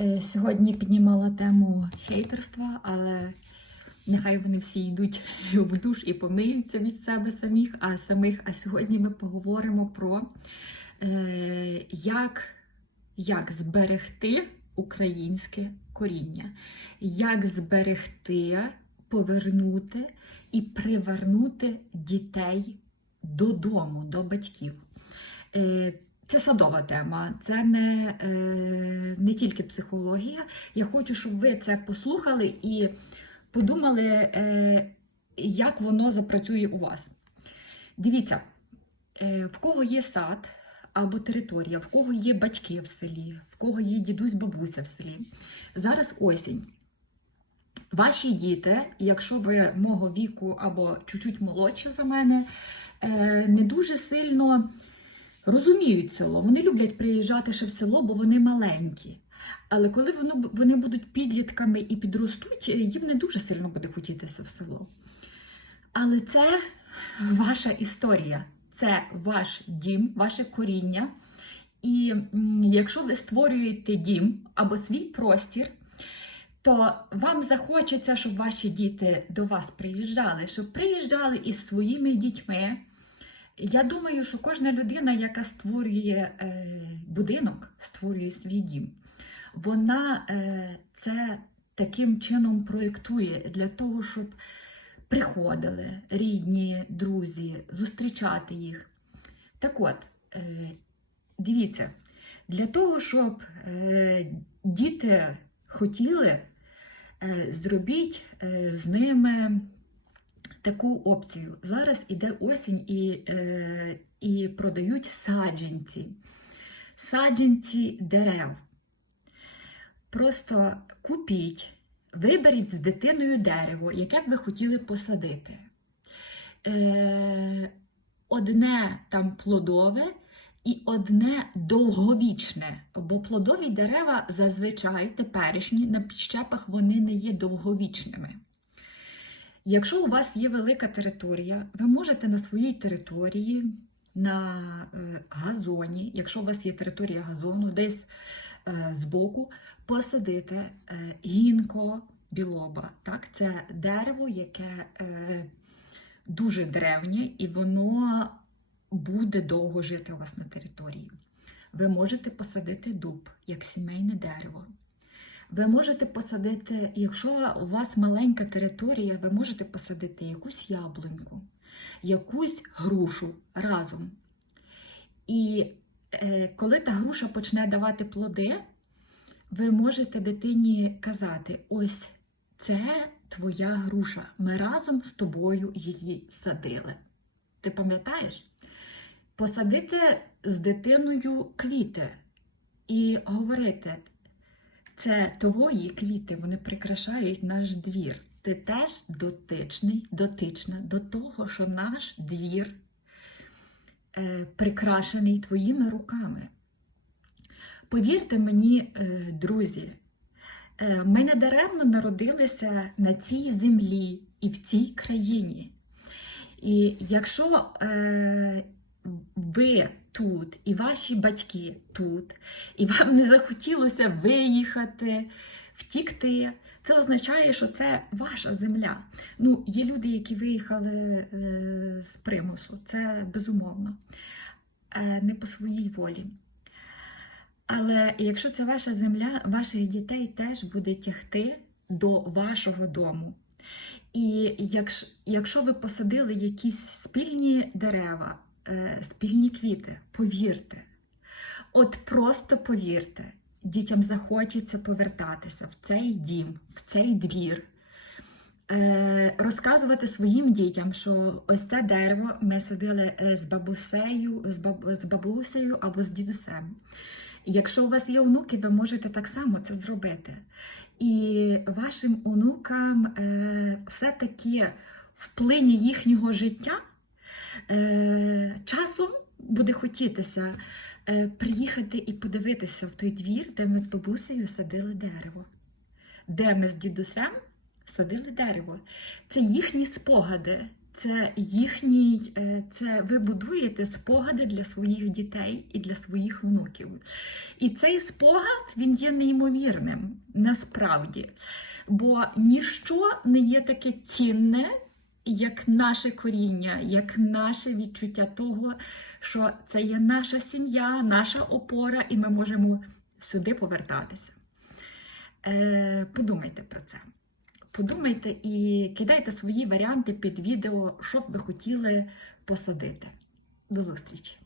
Е, Сьогодні піднімала тему хейтерства, але нехай вони всі йдуть в душ і помиються від себе самих, а самих. А сьогодні ми поговоримо про е, як, як зберегти українське коріння, як зберегти, повернути і привернути дітей додому, до батьків. Це садова тема, це не, е, не тільки психологія. Я хочу, щоб ви це послухали і подумали, е, як воно запрацює у вас. Дивіться, е, в кого є сад або територія, в кого є батьки в селі, в кого є дідусь, бабуся в селі. Зараз осінь. Ваші діти, якщо ви мого віку або чуть-чуть молодші за мене, не дуже сильно розуміють село. Вони люблять приїжджати ще в село, бо вони маленькі. Але коли вони будуть підлітками і підростуть, їм не дуже сильно буде хотітися в село. Але це ваша історія, це ваш дім, ваше коріння. І якщо ви створюєте дім або свій простір, то вам захочеться, щоб ваші діти до вас приїжджали, щоб приїжджали із своїми дітьми. Я думаю, що кожна людина, яка створює е, будинок, створює свій дім, вона е, це таким чином проєктує для того, щоб приходили рідні, друзі, зустрічати їх. Так от, е, дивіться, для того, щоб діти хотіли, зробіть з ними таку опцію. Зараз іде осінь і, е, і продають саджанці. Саджанці дерев. Просто купіть, виберіть з дитиною дерево, яке б ви хотіли посадити. Е, одне там плодове і одне довговічне. Бо плодові дерева зазвичай теперішні на підщепах вони не є довговічними. Якщо у вас є велика територія, ви можете на своїй території, на е, газоні, якщо у вас є територія газону, десь е, збоку, посадити е, гінко білоба. Так? Це дерево, яке дуже древнє, і воно буде довго жити у вас на території. Ви можете посадити дуб як сімейне дерево. Ви можете посадити, якщо у вас маленька територія, ви можете посадити якусь яблуньку, якусь грушу разом. І е, коли та груша почне давати плоди, ви можете дитині казати: ось це твоя груша. Ми разом з тобою її садили. Ти пам'ятаєш? Посадити з дитиною квіти і говорити. Це твої квіти, вони прикрашають наш двір. Ти теж дотичний, дотична до того, що наш двір е, прикрашений твоїми руками. Повірте мені, е, друзі, е, ми не даремно народилися на цій землі і в цій країні. І якщо е, ви тут, і ваші батьки тут, і вам не захотілося виїхати, втікти, це означає, що це ваша земля. Ну, є люди, які виїхали е, з примусу, це безумовно, е, не по своїй волі. Але якщо це ваша земля, ваших дітей теж буде тягти до вашого дому. І якщо, якщо ви посадили якісь спільні дерева, спільні квіти, повірте, от просто повірте, дітям захочеться повертатися в цей дім, в цей двір, е, розказувати своїм дітям, що ось це дерево ми садили е, з бабусею, з, баб, з бабусею або з дідусем. Якщо у вас є онуки, ви можете так само це зробити. І вашим онукам е, все-таки в плині їхнього життя е, часом буде хотітися е, приїхати і подивитися в той двір, де ми з бабусею садили дерево, де ми з дідусем садили дерево. Це їхні спогади, це їхній, е, це ви будуєте спогади для своїх дітей і для своїх внуків. І цей спогад він є неймовірним насправді. Бо ніщо не є таке цінне, як наше коріння, як наше відчуття того, що це є наша сім'я, наша опора, і ми можемо сюди повертатися. Е, подумайте про це. Подумайте і кидайте свої варіанти під відео, що б ви хотіли посадити. До зустрічі!